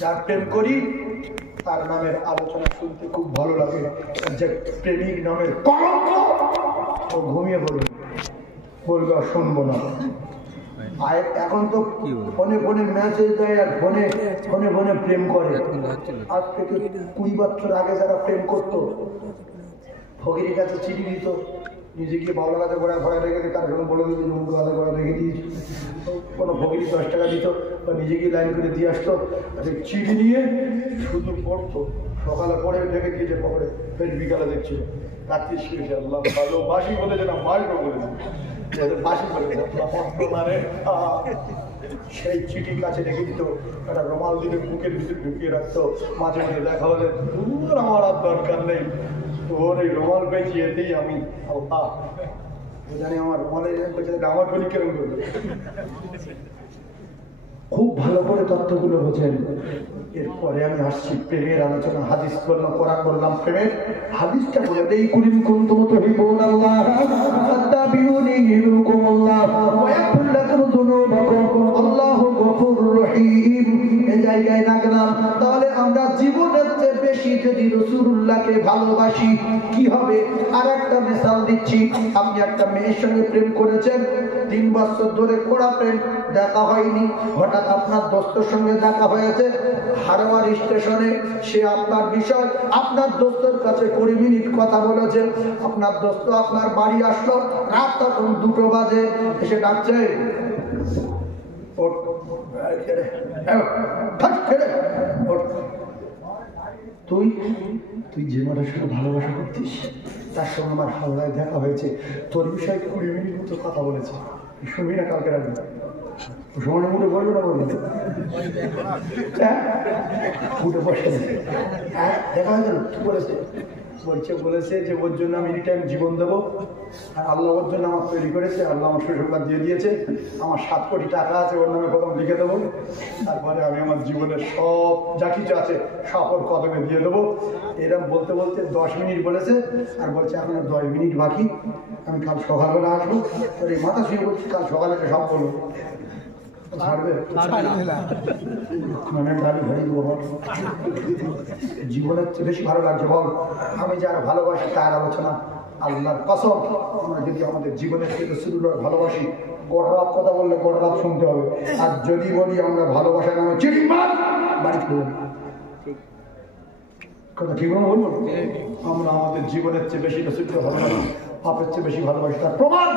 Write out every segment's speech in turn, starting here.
যার প্রেম করি তার নামের আলোচনা শুনতে খুব ভালো লাগে। যে প্রেমিক নামের কলঙ্ক ও ঘুমিয়ে পড়বে, বলবে শুনবো না। আর এখন তো ফোনে ফোনে মেসেজ দেয় আর ফোনে ফোনে ফোনে প্রেম করে। আজ থেকে 20 বছর আগে যারা প্রেম করতো, ফকিরের কাছে চিঠি দিত, নিজে গিয়ে বাউলা গাছে গোড়া ঘোড়া রেখে তার জন্য বলে দিত মুখ গাছে গোড়া রেখে দিয়েছি। কোনো ফকির 10 টাকা দিত বা নিজে গিয়ে লাইন করে দিয়ে আসতো। চিঠি নিয়ে শুধু পড়তো, সকালে পড়ে রেখে দিয়েছে পকড়ে, ফের বিকালে দেখছে রাত্রি শেষে আল্লাহ ভালোবাসি বলেছে না মাল্টো বলেছে, বাসি বলেছে মানে সেই চিঠি কাছে রেখে দিত, একটা রুমাল দিলে বুকের ভিতরে ঢুকিয়ে রাখতো। মাঝে মাঝে দেখা হলে দূর আমার আর দরকার নেই, ওর এই রুমাল পেয়েছি এতেই আমি জানি আমার রুমালের আমার বলি কেরম করবে। খুব ভালো করে তথ্যগুলো বোঝেন। এরপরে আমি আসছি প্রেমের আলোচনা। হাদিস বললাম, কোরআন বললাম, প্রেমের হাদিসটা বলে এই কুলিন কুনতুম তুহিব্বুনাল্লাহ ফাত্তাবিউনি ইউহিব্বুকুমুল্লাহ ওয়া ইয়াগফির লাকুম যুনুবাকুম আল্লাহু গফুরুর রহিম। এই জায়গায় রাখলাম। তাহলে আমরা জীবনের চেয়ে বেশি যদি রাসূলুল্লাহকে ভালোবাসি কি হবে? আর একটা মিসাল দিচ্ছি। আপনি একটা মেয়ের সঙ্গে প্রেম করেছেন, 3 বছর ধরে কড়া প্রেম, দেখা হয়নি, হঠাৎ আপনার দোস্তের সঙ্গে দেখা হয়েছে হারোয়ার স্টেশনে। সে আপনার বিষয় আপনার দোস্তের কাছে 20 মিনিট কথা বলেছে। আপনার দোস্ত আপনার বাড়ি আসলো, রাত তখন 2টো বাজে, এসে ডাকছে তুই তুই যে মানুষের সঙ্গে ভালোবাসা করতিস তার সঙ্গে আমার হাওড়ায় দেখা হয়েছে, তোর বিষয়ে 20 মিনিট মতো কথা বলেছে, শুনবি না কালকে রাখবি সময় মুঠে বলবে না বলবে উঠে বসে দেখা হয়েছে না বলেছে বলেছে যে ওর জন্য আমি এনি টাইম জীবন দেবো, আর আল্লাহ ওর জন্য আমার তৈরি করেছে, আল্লাহ আমার শ্বশুরবাদ দিয়ে দিয়েছে, আমার 7 কোটি টাকা আছে ওর নামে প্রথম লিখে দেবো, তারপরে আমি আমার জীবনের সব যা কিছু আছে সব ওর কদমে দিয়ে দেবো। এরকম বলতে বলতে 10 মিনিট বলেছে, আর বলছে এখন 10 মিনিট বাকি, আমি কাল সকালবেলা আসবো। এই মাথা শুয়ে বলছি কাল সকালে সব বলবো জীবনের চেয়ে বেশি ভালো লাগছে বল? আমি যার ভালোবাসি তার আলোচনা। আল্লাহর কসম, আমরা যদি আমাদের জীবনের থেকে রাসূলুল্লাহ ভালোবাসি, গোটা রাত কথা বললে গোটা রাত শুনতে হবে। আর যদি বলি আমরা ভালোবাসা নামে চিঠি মার বাড়ি ফিরে কথা ঠিক বলবো, আমরা আমাদের জীবনের চেয়ে বেশি রাসূলুল্লাহ ভালোবাসি, পাপের চেয়ে বেশি ভালোবাসি। তার প্রমাণ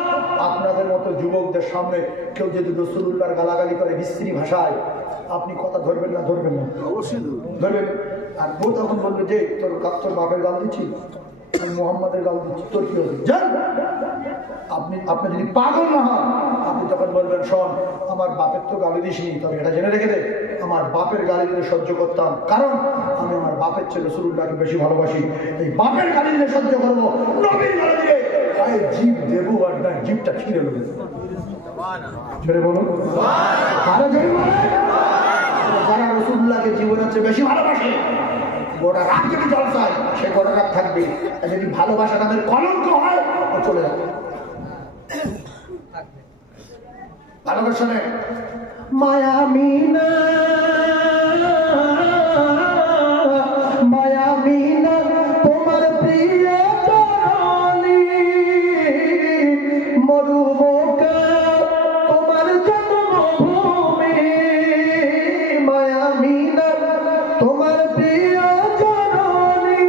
আপনাদের মতো যুবকদের সামনে কেউ যদি রাসূলুল্লাহর গালাগালি করে বিশ্রী ভাষায়, আপনি কথা ধরবেন না? ধরবেন না, অবশ্যই ধরবেন। আর বউ তখন বলবে যে তোর বাপের গাল দিচ্ছি, মোহাম্মদের গাল দিচ্ছি, তোর কি হবে? আপনি যদি পাগল না হন, আপনি তখন বলবেন শোন, আমার বাপের তো গালি দিসনি, তবে এটা জেনে রেখে দে আমার বাপের গালি দিলে সহ্য করতাম, কারণ আমি আমার বাপের চেয়ে রাসূলুল্লাহকে বেশি ভালোবাসি। এই বাপের গালি দিলে সহ্য করবো, নবীর গালি দিলে জীব দেবো আর না জীবটা ছিঁড়ে নেবে। ছেড়ে বলুন যারা রাসূলুল্লাহকে জীবনের চেয়ে বেশি ভালোবাসে, গোটা রাত যদি জলসায় সে গোটা রাত থাকবে। আর যদি ভালোবাসা তাদের কলঙ্ক হয় ও চলে যাবে। ভালোবাসা নেই মায়া মিনা মায়া মিনা তোমার প্রিয় চরণী মরুমুখা তোমার জন্মভূমি মায়া মিনা তোমার প্রিয় চরণী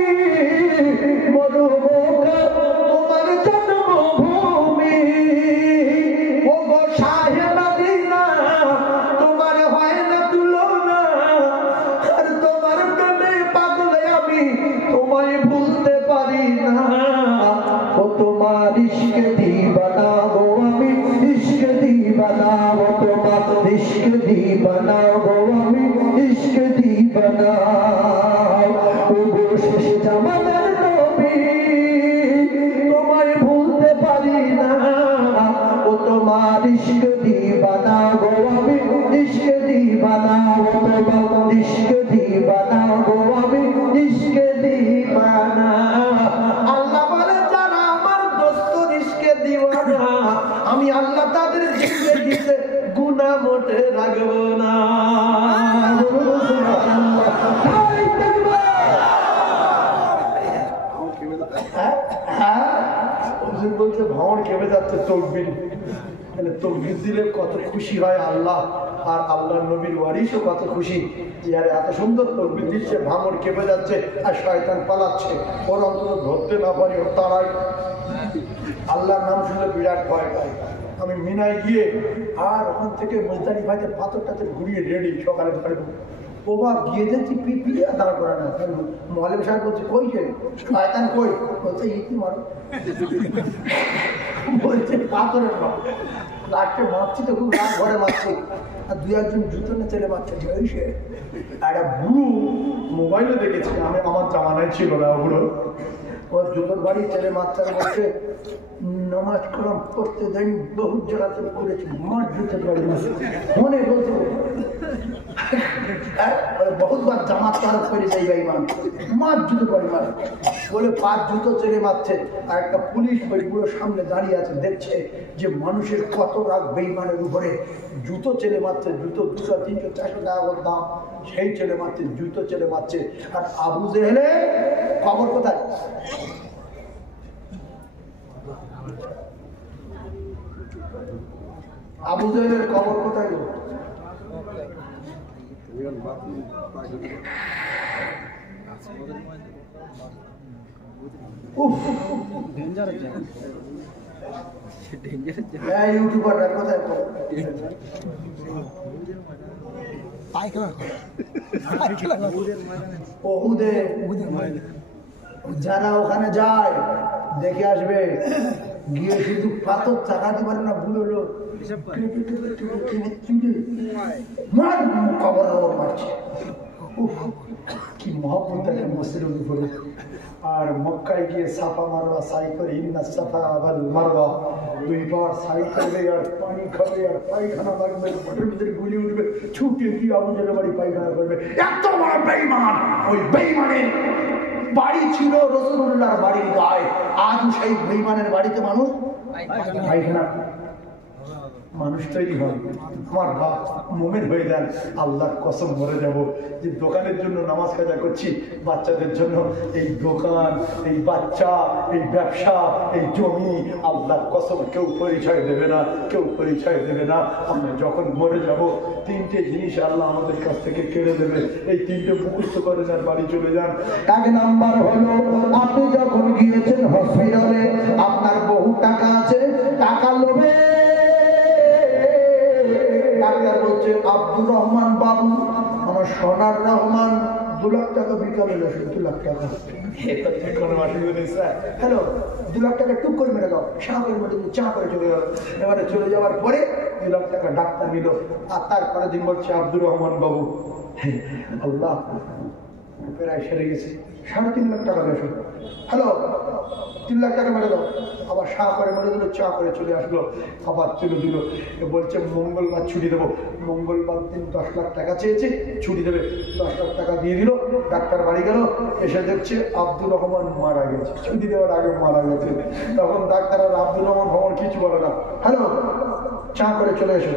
মরুমুখা তোমার জন্মভূমি ও গো শাহে মদিনা তোমার হয় না তুলনা আর তোমার প্রেমে পাগল আমি তোমায় ভুলতে পারি না ও তোমার ইশকে দিবানা গো আমি ইশকে দিবানা ও তোমার ইশকে দিবানা গো আমি ইশকে দিবানা ও গো শেষ জামানার নবী তোমায় ভুলতে পারি না ও তোমার ইশকে দিবানা গো আমি ইশকে দিবানা ও তোমার ইশকে দিবানা গো আমি ইশকে দিবানা। আল্লাহ বলে যারা আমার দোস্ত ইশকে দিবানা, আমি আল্লাহ তাদের জিন্দেগিতে গুনাহ মোটে রাখবো না। কেঁপে যাচ্ছে তকবীর। তকবীর দিলে কত খুশি হয় আল্লাহ, আর আল্লাহ নবীর ওয়ারিসও কত খুশি। ইয়ার এত সুন্দর তকবীর দিচ্ছে, ভাঙর কেঁপে যাচ্ছে আর শয়তান পালাচ্ছে। ওর অন্তত ধরতে না পারি, ওর তারাই আল্লাহর নাম শুনলে বিরাট ভয় পায়। আমি মিনায় গিয়ে আর ওখান থেকে মুজদালিফাতে পাথরটাতে ঘুরিয়ে রেডি, সকালে ধরে ওবা গিয়ে যাচ্ছি পিপিয়ে দাঁড় করে না। মহালেম সাহেব বলছে কই যে শয়তান কই? বলছে ইতি মারো। বলছে পাথরের মা লাস্টে মারছি তো খুব রাগ ঘরে মারছি, আর দুই একজন জুতো না ছেলে মারছে। সে একটা বুড়ো মোবাইলে দেখেছি, আমি আমার জামানায় ছিল না, বুড়ো ওর জুতোর বাড়ি ছেলে মারতে বলছে নামাজ কালাম পড়তে দেন, বহু জায়গাতে করেছি, মার জুতোর বাড়ি মনে বলছে বহুতবার জামাত তারফ করে যাই বেঈমান, মার জুতো বাড়ি মার বলে 5 জুতো ছেলে মারছে। আর একটা পুলিশ ওই পুরো সামনে দাঁড়িয়ে আছে, দেখছে যে মানুষের কত রাগ বেঈমানের উপরে। জুতো ছেলে মারছে, জুতো 200, 300, 400 টাকা করে দাম, সেই ছেলে মারছে, জুতো ছেলে মারছে। আর আবু জেহেলে খবর কোথায়? আবু জেহেলের খবর কোথায় গো? ইউটিউবাররা কোথায়? যারা ওখানে যায় দেখে আসবে, গিয়ে শুধু পাথর চাকাতে পারে না, ভুল হলো খবর মারছে। কি মহব্বত দেখেন মসজিদের উপরে। আর মক্কায় গিয়ে সাফা মারওয়া সাই করে, ইন্না সাফা ওয়াল মারওয়া, 2 বার সাই করবে আর পানি খাবে আর পায়খানা লাগবে, পেটের ভিতরে গুলি উঠবে, ছুটে কি আবু জেহেলের বাড়ি পায়খানা করবে। এত বড় বেঈমান! ওই বেঈমানের বাড়ি ছিল রাসূলুল্লাহর বাড়ির গায়ে, আজ সেই বেঈমানের বাড়িতে মানুষ পায়খানা। মানুষ তৈরি হয়। আমার বাপ মুমিন হয়ে যান, আল্লাহর কসম মরে যাব যে দোকানের জন্য নামাজ কাজা করছি, বাচ্চাদের জন্য এই দোকান, এই বাচ্চা, এই ব্যবসা, এই জমি, আল্লাহর কসম কেউ পরিচয় দেবে না, কেউ পরিচয় দেবে না। আমরা যখন মরে যাব 3টে জিনিস আল্লাহ আমাদের কাছ থেকে কেড়ে দেবে। এই 3টে মুখস্থ করেন আর বাড়ি চলে যান। 1 নাম্বার হলো, আপনি যখন গিয়েছেন হসপিটালে, আপনার বহু টাকা আছে, টাকা লোভে ডাক্তার বলছে আব্দুর রহমান বাবু, আমার সোনার রহমান 2 লাখ টাকা বিকালে 2 লাখ টাকা। হ্যালো, 2 লাখ টাকা টুক করে মেরে দাও, চা করে মেরে দিল, চা করে চলে গেল। এবারে চলে যাওয়ার পরে 2 লাখ টাকা ডাক্তার নিল, আর তারপরে দিন বলছে আব্দুর রহমান বাবু। আল্লাহ, প্রায় সেরে গেছে, 3.5 লাখ টাকা দেশ। হ্যালো, 3 লাখ টাকা মেরে দাও, আবার চা করে মেরে দিল, চা করে চলে আসলো, আবার চলে দিল। বলছে মঙ্গলবার ছুটি দেবো। মঙ্গলবার দিন 10 লাখ টাকা চেয়েছে, ছুটি দেবে, 10 লাখ টাকা দিয়ে দিল। ডাক্তার বাড়ি গেল, এসে দেখছে আব্দুর রহমান মারা গেছে, ছুটি দেওয়ার আগে মারা গেছে। তখন ডাক্তার আর আব্দুর রহমান ভ্রমণ কিছু বলে না। হ্যালো, চা করে চলে এসো,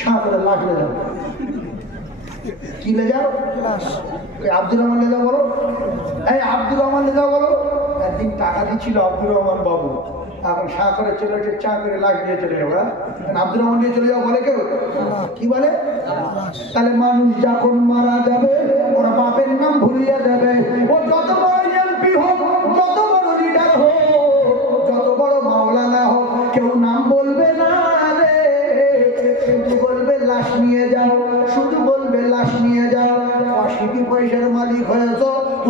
চা করে লাখ লে যাও। কি লে যাও? আব্দুর রহমান লে যাও বলো, এই আব্দুর রহমান লে যাও বলো। একদিন টাকা দিচ্ছিল আব্দুর রহমান বাবু, এখন চা করে চলে এসে চা করে লাখ দিয়ে চলে যাবো। আব্দুর রহমান দিয়ে চলে যাও বলে কেউ? কি বলে? তাহলে মানুষ যখন মারা যাবে, ওরা বাপের নাম ভুলিয়ে যাবে। ও যত বড় এমপি হোক, যত বড় লিডার হোক, যত বড় মাওলানা হোক, কেউ নাম বলবে না রে, শুধু বলবে লাশ নিয়ে যাও, শুধু বলবে লাশ নিয়ে যাও। 80 পয়সার মালিক হয়েছ,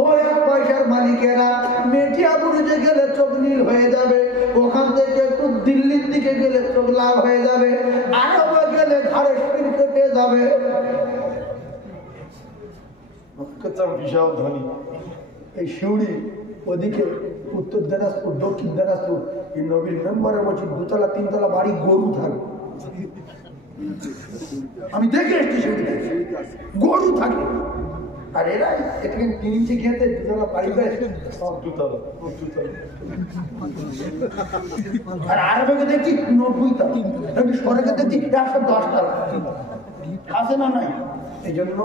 1 পয়সার মালিকেরা মেটিয়া বুরুজে গেলে চোখ নীল হয়ে যাবে, ওখান থেকে একটু দিল্লির দিকে গেলে চোখ লাল হয়ে যাবে, আরবে গেলে ঘাড়ে শির কেটে যাবে। বিশাল ধনী এই শিউড়ি, ওদিকে উত্তর দিনাজপুর, দক্ষিণ দিনাজপুর, এই নবীর মেম্বারের বলছি 2 তলা 3 তলা বাড়ি গরু থাকে। আমি দেখে এসছি সেদিকে গরু থাকে, আর এরা এখানে 3 ইঞ্চি খেতে 2 তলা বাড়ি দেয়, সব 2 তলা। আর আরবে দেখছি 90 তলা, স্বর্গে দেখছি 110 তলা। আছে না নাই? এই জন্য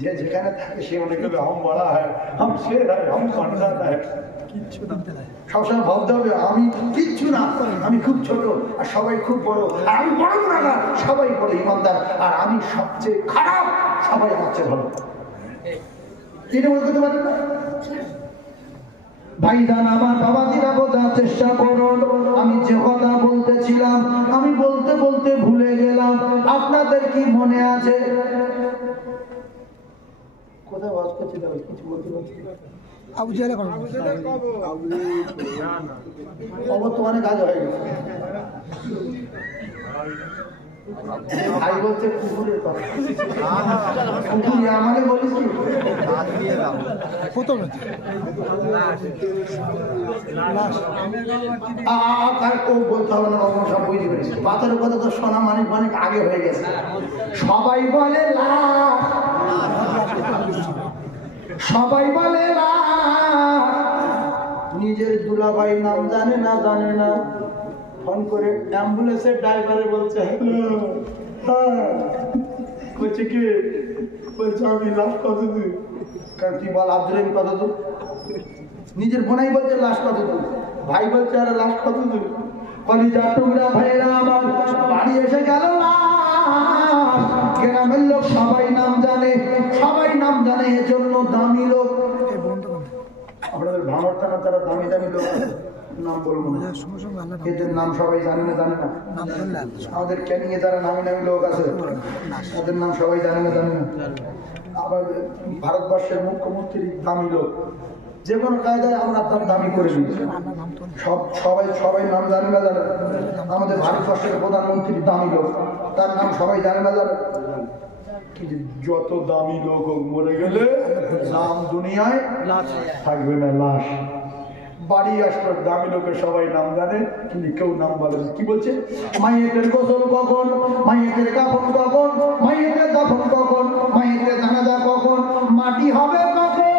যে যেখানে থাকে সে মনে করবে হাম বড়া হয়, হাম শের হয়, হাম পান্ডাত হয়। সবসময় ভাবতে হবে আমি কিচ্ছু না, আমি খুব ছোট আর সবাই খুব বড়, আর আমি বড় না, সবাই বড় ইমানদার, আর আমি সবচেয়ে খারাপ, সবাই আমার চেয়ে ভালো। এটা মনে করতে পারেন না ভাইজান? আমার বাবাজিরা বোঝার চেষ্টা করুন, আমি যে কথা বলতেছিলাম আমি বলতে বলতে ভুলে গেলাম। আপনাদের কি মনে আছে? কোথায় ওয়াজ করছি তবে কিছু বলতে পারছি না। অবর্তমানে কাজ হয়ে গেছে। ভাই বলছে কুকুরের কথা, কুকুর আমাকে বলিস কি বলতে হবে না, সব বুঝতে পেরেছি। পাথরের কথা তো শোনা অনেক অনেক আগে হয়ে গেছে। সবাই বলে লাশ, সবাই বলে লাশ, নিজের দুলাভাই নাম জানে না, জানে না। ফোন করে অ্যাম্বুলেন্সের ড্রাইভারে বলছে বলছে কি, বলছে আমি লাশ কত দূর, কারণ কি বল আব্দুল রহিম কত দূর, নিজের বোনাই বলছে লাশ কত দূর, ভাই বলছে আরে লাশ কত দূর, কলিজার টুকরা ভাইরা আমার বাড়ি এসে গেল লাশ। গ্রামের লোক সবাই নাম জানে, সবাই নাম জানে, এজন্য দামি লোক। আপনাদের ভাঙর থানা তারা দামি দামি লোক নাম বলবো না, এদের নাম সবাই জানে না, জানে না। আমাদের ক্যানিং এ যারা নামি নামি লোক আছে তাদের নাম সবাই জানে না, জানে না। আবার ভারতবর্ষের মুখ্যমন্ত্রী দামি লোক, যে কোনো কায়দায় আমরা তার দামি করে দিই, সবাই সবাই নাম জানে না, জানে। আমাদের ভারতবর্ষের প্রধানমন্ত্রী দামি লোক, তার নাম সবাই জানে না, জানে। কিন্তু যত দামি লোক মরে গেলে নাম দুনিয়ায় থাকবে না, লাশ। বাড়ি আসলো দামি লোকের সবাই নাম জানে কিন্তু কেউ নাম বলে না। কি বলছে? মাইয়েতের গোসল কখন, মাইয়েতের কাফন কখন, মাইয়েতের দাফন কখন, মাইয়েতের জানাজা কখন, মাটি হবে কখন।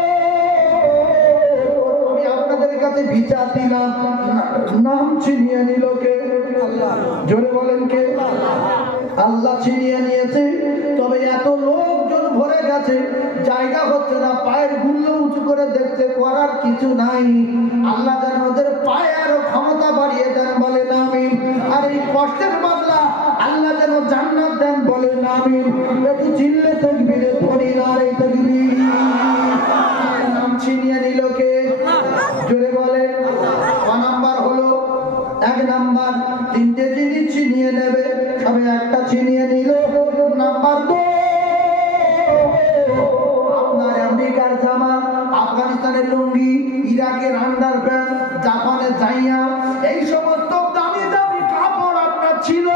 আমি আপনাদের কাছে বিচার দিলাম, নাম ছিনিয়ে নিল কে? জোরে বলেন কে? আল্লাহ ছিনিয়ে নিয়েছে। তবে এত লোকজন ভরে গেছে, জায়গা হচ্ছে না, পায়ের গুলো উঁচু করে দেখতে, করার কিছু নাই। আল্লাহ যেন ওদের পায়ে আরো ক্ষমতা বাড়িয়ে দেন, বলেন আমিন। আর এই কষ্টের বদলা আল্লাহ যেন জান্নাত দেন, বলেন আমিন। একটু চিল্লে তাকবীরে পড়ি, নারে তাকবীর। নাম ছিনিয়ে নিল কে? জোরে বলেন। ক নাম্বার হলো? 1 নাম্বার, 3টে জিনিস ছিনিয়ে নেবে, সবে একটা ছিনিয়ে নিল। নাম্বার 2, আপনার আমেরিকার জামা, আফগানিস্তানের লুঙ্গি, ইরাকের আন্ডার প্যান্ট, জাপানের জাইয়া, এই সমস্ত দামি দামি কাপড় আপনার ছিল।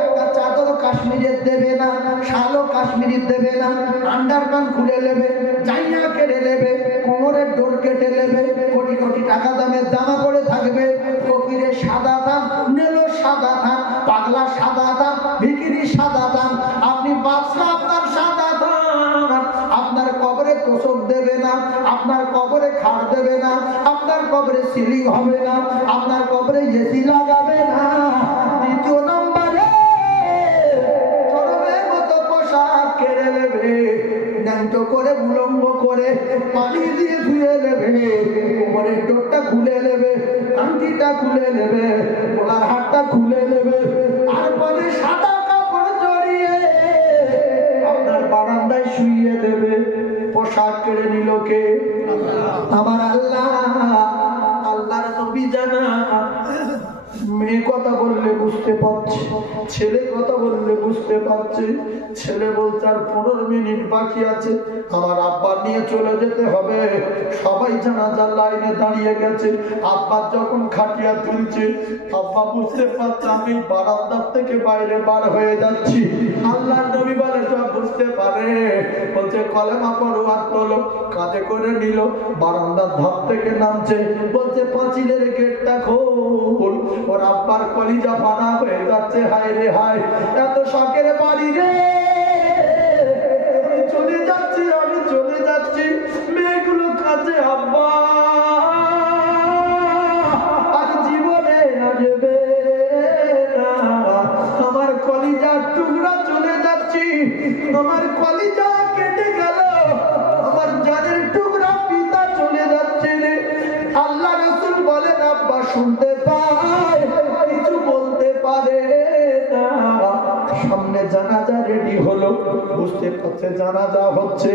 একটা চাদর কাশ্মীরের দেবে না, শালও কাশ্মীরের দেবে না, আন্ডার প্যান্ট খুলে নেবে, জাইয়া কেটে নেবে, কোমরের ডোর কেটে নেবে, কোটি কোটি টাকা দামের জামা পরে থাকবে। ফকিরের সাদা দাম, নেলো সাদা দাম, পাগলা সাদা দাম, ভিকিরি সাদা দাম, আপনি বাদশা, আপনার সাদা দাম। আপনার কবরে তোষক দেবে না, আপনার কবরে খাট দেবে না, আপনার কবরে সিলিং হবে না, আপনার কবরে এসি লাগাবে না। দ্বিতীয় নম্বরে চরমের মতো পোশাক কেড়ে নেবে, ন্যাংটো করে উলম্ব করে পানি দিয়ে ধুয়ে নেবে, কোমরের ডোরটা খুলে নেবে, আংটিটা খুলে নেবে, গলার হাতটা খুলে নেবে, আর পরে সাদা কাপড় জড়িয়ে আপনার বারান্দায় শুইয়ে দেবে। পোশাক কেড়ে নিল কে? আমার আল্লাহ। আল্লাহর নবী জানা, মেয়ে কথা বললে বুঝতে পারছি, ছেলে কথা বললে বুঝতে পারছি। ছেলে বলছে আর 15 মিনিট বাকি আছে, আমার আব্বা নিয়ে চলে যেতে হবে। সবাই জানাজার লাইনে দাঁড়িয়ে গেছে। আব্বা যখন খাটিয়া তুলছে, আব্বা বুঝতে পারছে আমি বারান্দার থেকে বাইরে বার হয়ে যাচ্ছি। আল্লাহ নবী বলে সব বুঝতে পারে, বলছে কলেমা পড়ো, আর তোলো, কাঁধে করে নিল, বারান্দার ধাপ থেকে নামছে, বলছে পাঁচিলের গেটটা খোল। ওর আব্বার কলিজা ফানা হয়ে যাচ্ছে, হায় রে হায়, এত শখের বাড়ি রে, আমি চলে যাচ্ছি, আমি চলে যাচ্ছি। মেয়েগুলো কাছে, আব্বা আর জীবনে আসবে না, আমার কলিজার টুকরা চলে যাচ্ছি। আমার কলিজা কেটে গেল, আমার জানের টুকরা পিতা চলে যাচ্ছে রে। আল্লাহ রাসূল বলেন আব্বা শুনতে পায়, কিছু বলতে পারে না। সামনে জানাজা রেডি হলো, বুঝতে পারছে জানাজা হচ্ছে।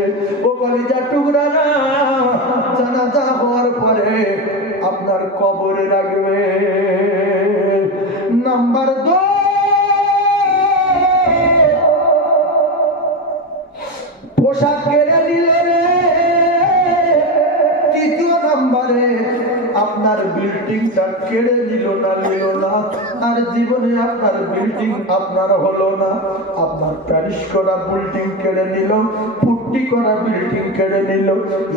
ও কলিজা টুকরা না, জানাজা হওয়ার পরে আপনার কবরে রাখবে। নাম্বার 2, পোশাক কেড়ে নিলে রে। তৃতীয় নাম্বারে আপনার বিল্ডিংটা কেড়ে নিল না, নিল না, আর জীবনে আপনার বিল্ডিং আপনার হলো না। আপনার প্যারিস করা বিল্ডিং কেড়ে নিল, পুট্টি করা বিল্ডিং কেড়ে নিল,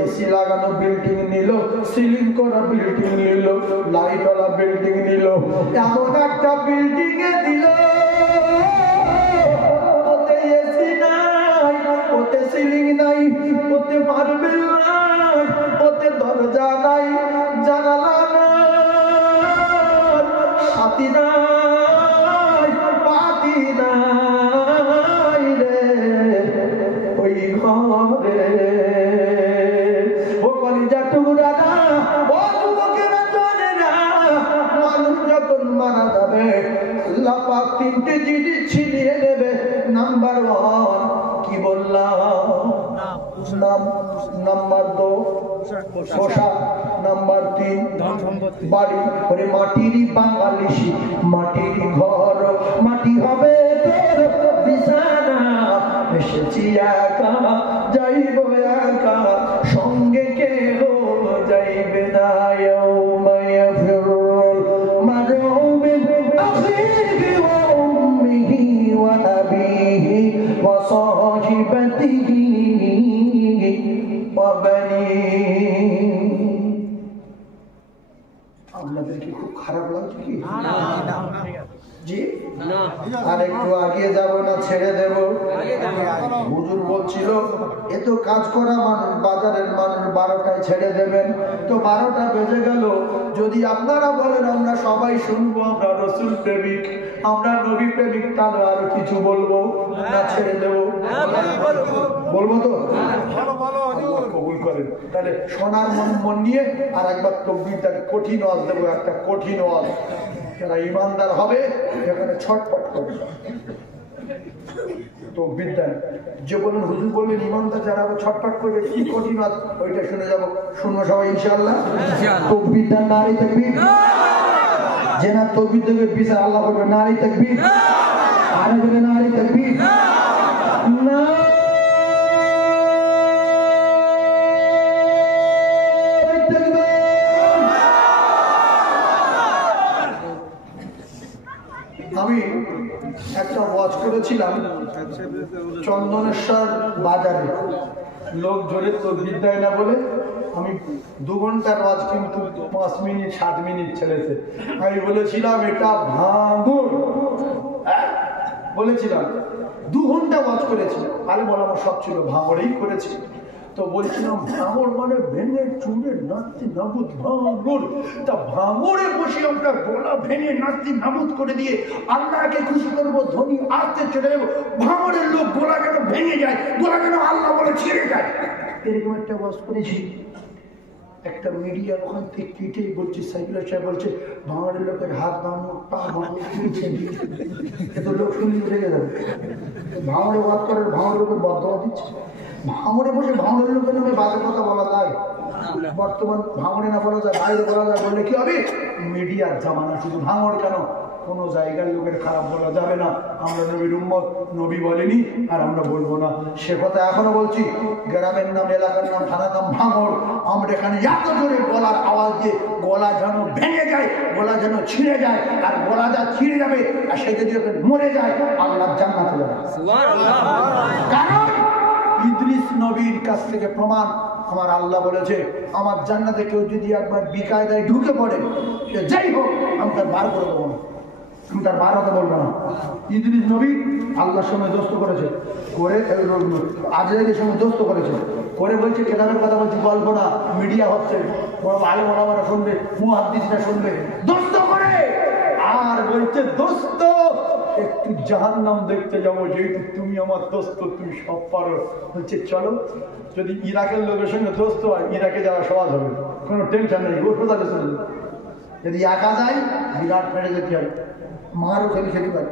এসি লাগানো বিল্ডিং নিল, সিলিং করা বিল্ডিং নিল, লাইটওয়ালা বিল্ডিং নিল। এমন একটা বিল্ডিং এ দিল, ওতে এসি নাই, ওতে সিলিং নাই, ওতে মার্বেল নাই, ওতে দরজা নাই, জানালা নাই, সাথী নাই, পাতি নাই রে ওই ঘরে। ও কলিজা টুকরা না, ও যুবকেরা জানে না, মানুষ যখন মারা যাবে আল্লাহ পাক 3টে জিনিস ছিনিয়ে নেবে। নাম্বার 1 কি বললাম? নাম। নাম্বার 2 পোশাক। নাম্বার 3 বাড়ি। ওরে মাটিরই বাঙালিসি, মাটির ঘর, মাটি হবে তোর বিছানা। এসেছি একা, যাইব একা, সঙ্গে কেহ যাইবে না। ইয়াউমা ইয়াফিরুল মারউ মিন আখিহি ওয়া উম্মিহি ওয়া আবিহি ওয়া সাহিবাতিহি ওয়া বানিহি। আপনাদের কি খুব খারাপ লাগছে কি? জি না, আর একটু আগিয়ে যাব না ছেড়ে দেব? হুজুর বলছিল এত কাজ করা মানুষ, বাজারের মানুষ 12টায় ছেড়ে দেবেন, তো 12টা বেজে গেল। যদি আপনারা বলেন আমরা সবাই শুনবো, আমরা রাসূল প্রেমিক, আমরা নবী প্রেমিক, তাহলে আরো কিছু বলবো না ছেড়ে দেব? বলবো তো? কবুল করেন। তাহলে সোনার মন নিয়ে আর একবার তকবীরটা কঠিন ওয়াজ দেবো, একটা কঠিন ওয়াজ। যারা ইমানদার হবে এখানে ছটফট করবে তকবীর দেন। যে বলেন হুজুর বললেন ইমানদার যারা ছটফট করবে, কি কঠিন ওয়াজ, ওইটা শুনে যাবো। শুনবো সবাই ইনশাআল্লাহ। তকবীর দেন, নারী তাকবীর। যে না তকবীর দেবে বিচার আল্লাহ করবে। নারী তাকবীর, আরে বলে নারী তাকবীর না। আমি একটা ওয়াজ করেছিলাম চন্দনেশ্বর বাজারে, লোক জোরে তকবীর দেয় না বলে আমি 2 ঘন্টার ওয়াজ কিন্তু 5 মিনিট 7 মিনিট ছেড়েছে। আমি বলেছিলাম এটা ভাঙুর, বলেছিলাম 2 ঘন্টা ওয়াজ করেছি। আরে বল আমার সব ছিল ভাঙড়েই করেছি। তো বলছিলাম ভাঙড় মানে ভেঙে চুড়ে নাচতে নাবুদ ভাঙড়। তা ভাঙড়ে বসে আমরা গলা ভেঙে নাচতে নাবুদ করে দিয়ে আল্লাহকে খুশি করবো, ধনী আসতে চলে যাবো। ভাঙড়ের লোক গলা কেন ভেঙে যায়, গলা কেন আল্লাহ বলে ছিঁড়ে যায়, এরকম একটা ওয়াজ করেছি। একটা মিডিয়া ওখান থেকে কেটে বলছে, সাইকুলার সাহেব বলছে ভাঙড়ের লোকের হাত ভাঙো, পা ভাঙো, এত লোক শুনে উঠে যাবে। ভাঙড়ে ওয়াজ করে ভাঙড়ের লোকের বদয়া দিচ্ছে। ভাঙড়ে বসে ভাঙড়ের লোকের নামে বাজে কথা বলা যায়? বর্তমান ভাঙড়ে না বলা যায়, বাইরে বলা যায়, বললে কি হবে? মিডিয়ার জামানা। শুধু ভাঙড় কেন, কোন জায়গার লোকের খারাপ বলা যাবে না। আমরা নবীর উম্মত, নবী বলেনি আর আমরা বলবো না, সে কথা এখনো বলছি। গ্রামের নাম, এলাকার নাম, থানার নাম ভাঙড়। আমরা এখানে এত জোরে গলার আওয়াজ দিয়ে গলা যেন ভেঙে যায়, গলা যেন ছিঁড়ে যায়, আর গলা যা ছিঁড়ে যাবে আর সে যদি মরে যায় আল্লাহর জান্নাতে যাবে। কারণ ইদ্রিস নবীর কাছ থেকে প্রমাণ, আমার আল্লাহ বলেছে আমার জান্নাতে কেউ যদি একবার বিকায়দায় ঢুকে পড়ে, সে যাই হোক আমি তার বার করে দেবো না, আমি তার বার হতে বলবো না। ইদ্রিস নবী আল্লাহর সঙ্গে দোস্ত করেছে, করে আজরাইলের সঙ্গে দোস্ত করেছে, করে বলছে কেতাবের কথা বলছি, গল্প না, মিডিয়া হচ্ছে, বড় আলেম ওলামারা শুনবে, মুহাদ্দিসরা শুনবে, দোস্ত করে। আর বলছে দোস্ত একটু জাহান্নাম দেখতে যাবো, যেহেতু তুমি আমার দোস্ত, তুমি সব পারো। বলছে চলো, যদি ইরাকের লোকের সঙ্গে দোস্ত হয় ইরাকে যাওয়া সহজ হবে, কোনো টেনশন নেই, ও সোজা চলে যাবে। যদি একা যায় বিরাট ফেটে যেতে হবে, মারও খেতে পারে।